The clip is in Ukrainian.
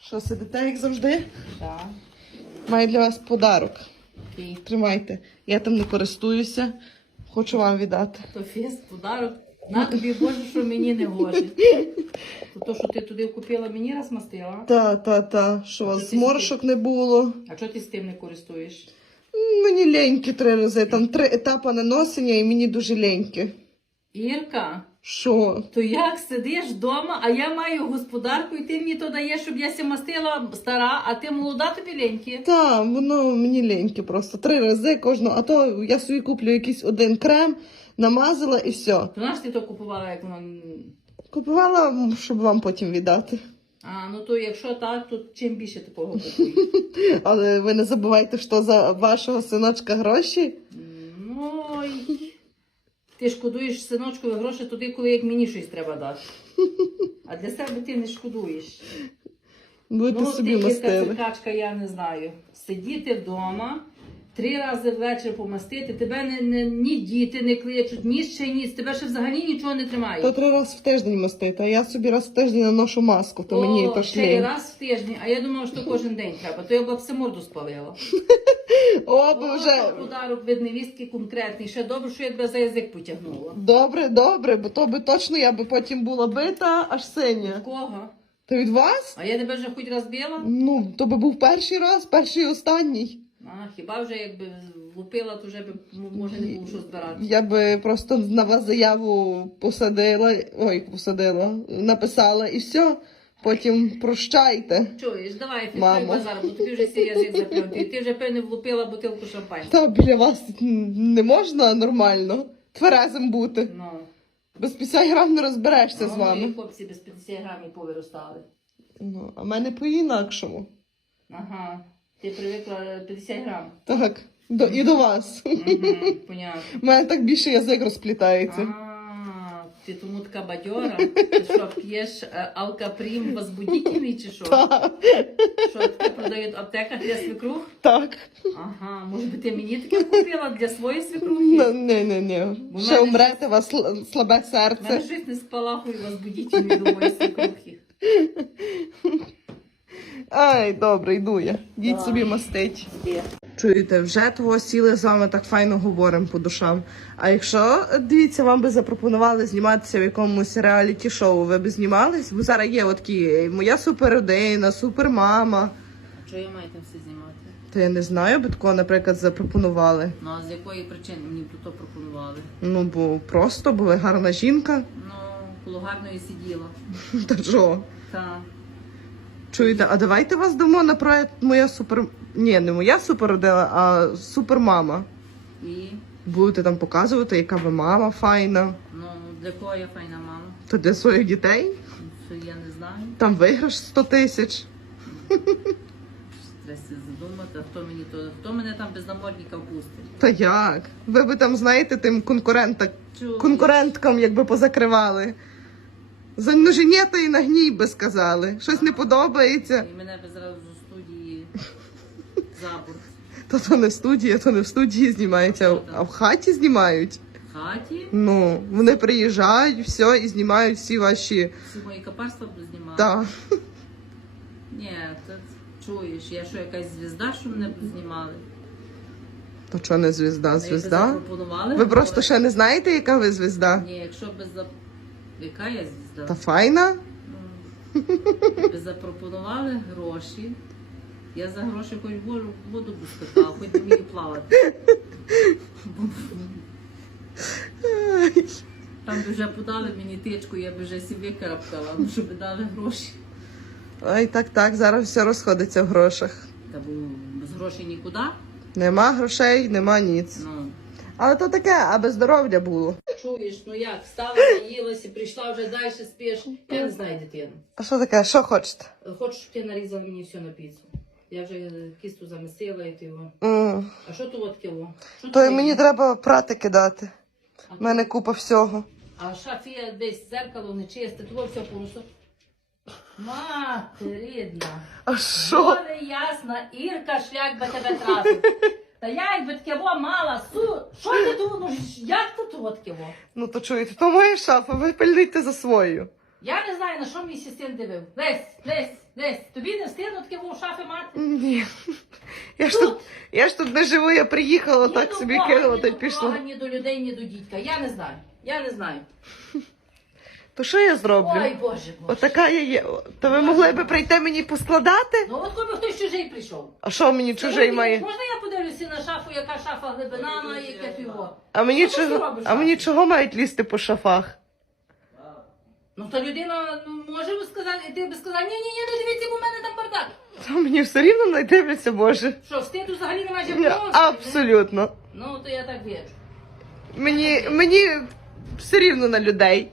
Що сидите, як завжди? Так. Маю для вас подарок. Ти. Тримайте. Я там не користуюся. Хочу вам віддати. То фест, подарок. На тобі Боже, що мені не гоже. То, то, що ти туди купила, мені раз мастила. Та, та, та. Що у вас зморшок не було. А чого ти з тим не користуєш? Мені леньки три рази. Там три етапи наносення і мені дуже леньки. Ірка, Що? то як сидиш вдома, а я маю господарку, і ти мені то даєш, щоб я ся мастила стара, а ти молода тобі леньки. Та, воно мені леньки просто. Три рази кожного. А то я собі куплю якийсь один крем, намазала і все. То наш ти то купувала, як воно. Купувала, щоб вам потім віддати. А, ну то якщо так, то чим більше такого купуй. Але ви не забувайте, що за вашого синочка гроші. Ти шкодуєш синочкові гроші туди, коли як мені щось треба дати. А для себе ти не шкодуєш. Будете ну, собі ти Ірка, яка циркачка, я не знаю. Сидіти вдома, три рази ввечері помастити, тебе не, не, ні діти не кличуть, ні ще ніц, тебе ще взагалі нічого не тримає. То три рази в тиждень мастити, а я собі раз в тиждень наношу маску, то мені то ще й шлень. раз в тиждень, а я думала, що кожен день треба, то я б все морду спалила. О, О, бо вже. то подарок від невістки конкретний. Ще добре, що я тебе за язик потягнула. Добре, добре, бо то би точно я би потім була бита, аж синя. кого? То від вас? А я тебе вже хоч раз била? Ну, то би був перший раз, перший і останній. А, хіба вже якби лупила, то вже б може не було що збирати. Я би просто на вас заяву посадила, ой, посадила, написала і все. Потім прощайте. Чуєш, давай фільтруй Мамо. базар, бо тобі вже сі язик заплюнтує. Ти вже певне влупила бутилку шампанського. Та біля вас не можна нормально тверезим бути. Ну, Без 50 грам не розберешся а з мої вами. хлопці без 50 грамів повиростали. Ну, а мене по-інакшому. Ага, ти привикла 50 грам. Так, до, і до вас. Угу, понятно. У мене так більше язик розплітається. А, ти тому така бадьора. Ти що, п'єш е, алкаприм возбудительний чи що? Так, Що таке продають в аптеках для свекрух? так. Ага, може би ти мені таке купила для своєї свекрухи? Не, не, не, не. Бо Ще мене умрете, у вас сл- слабе У мене серце. щось не спалахує возбудительний до моєї свекрухи. Ай, добре, йду я. Йдіть собі мастить. Чуєте, вже того сіли з вами так файно говоримо по душам. А якщо дивіться, вам би запропонували зніматися в якомусь реаліті шоу, ви б знімались? Бо зараз є такі моя суперродина, супермама. А чого я маю там все знімати? То я не знаю, би такого, наприклад, запропонували. Ну а з якої причини мені тут то пропонували? Ну, бо просто, бо ви гарна жінка. Ну, коло гарної сиділа. Та що? Та. Чуєте, а давайте вас дамо на проект моя супер. Ні, не моя суперродина, а супермама. І Будете там показувати, яка ви мама файна. ну для кого я файна мама? То для своїх дітей Що я не знаю. там виграш 100 тисяч. Треба се задумати, а хто мені то, хто мене там без намордника впустить? Та як? Ви би там, знаєте, тим конкурентам, Чу- конкуренткам якби позакривали. За ноженята і нагній би сказали. Щось не подобається. І мене би зразу з студії забур. То то не в студії, то не в студії знімається, а- а в хаті знімають. В хаті Ну, вони приїжджають, все, і знімають всі ваші. всі мої капарства б знімали. Та. Ні, то чуєш, я що якась звізда, що мене б знімали? То що не звізда? Звізда? запропонували. Ви просто ще не знаєте, яка ви звізда? Ні, якщо б за... Яка я звізда? Та файна? Ну, запропонували гроші. Я за гроші хоч буду би спитала, хоч би вмію плавати. Там би вже подали мені тичку, я би вже сі викарабкала, ну, щоб дали гроші. Ой, так, так, зараз все розходиться в грошах. Та бо без грошей нікуди. Нема грошей, нема ніц. Ну, Але то таке, аби здоров'я було. Чуєш, ну як, встала, наїлася, прийшла вже далі спиш. Я не знаю дитину. А що таке? Що хочете? Хочу, щоб ти нарізав мені все на піцу. Я вже кісту замісила і ти його. М, А що тут во? Що То й мені треба прати кидати. У мене купа всього. А шафія десь зеркало не чисте, того все просто. Мати рідна. А що? Горе ясна, Ірка шлях би тебе тратив. Та я якби таке во мала, су, що ти думаєш, як тут во? Ну то чуєте, то моя шафа, ви пильнуйте за свою. Я не знаю, на що мій син дивив. Лесь, лесь, лесь, тобі не стидно таке було в шафі мати? Ні. Я ж тут, я ж тут не живу, я приїхала, Ні так собі кинула та й пішла. Ні до людей, ні до дітка. Я не знаю. Я не знаю. То що я зроблю? Ой, Боже, Боже. Отака я є. То ви могли би прийти мені поскладати? Ну от коли хтось чужий прийшов. А що мені чужий має? Можна я подивлюся на шафу, яка шафа глибина має, яке піво? А мені Ну, що ти чого, робиш, а мені чого мають лізти по шафах? Ну та людина ну, може би сказати, ти би сказав, ні, ні, ні, не дивіться, бо в мене там бардак. Та мені все рівно не дивляться, Боже. Що, стиду взагалі немає Ні, жодного? Абсолютно. Ну, то я так вірю. Мені, мені все рівно на людей.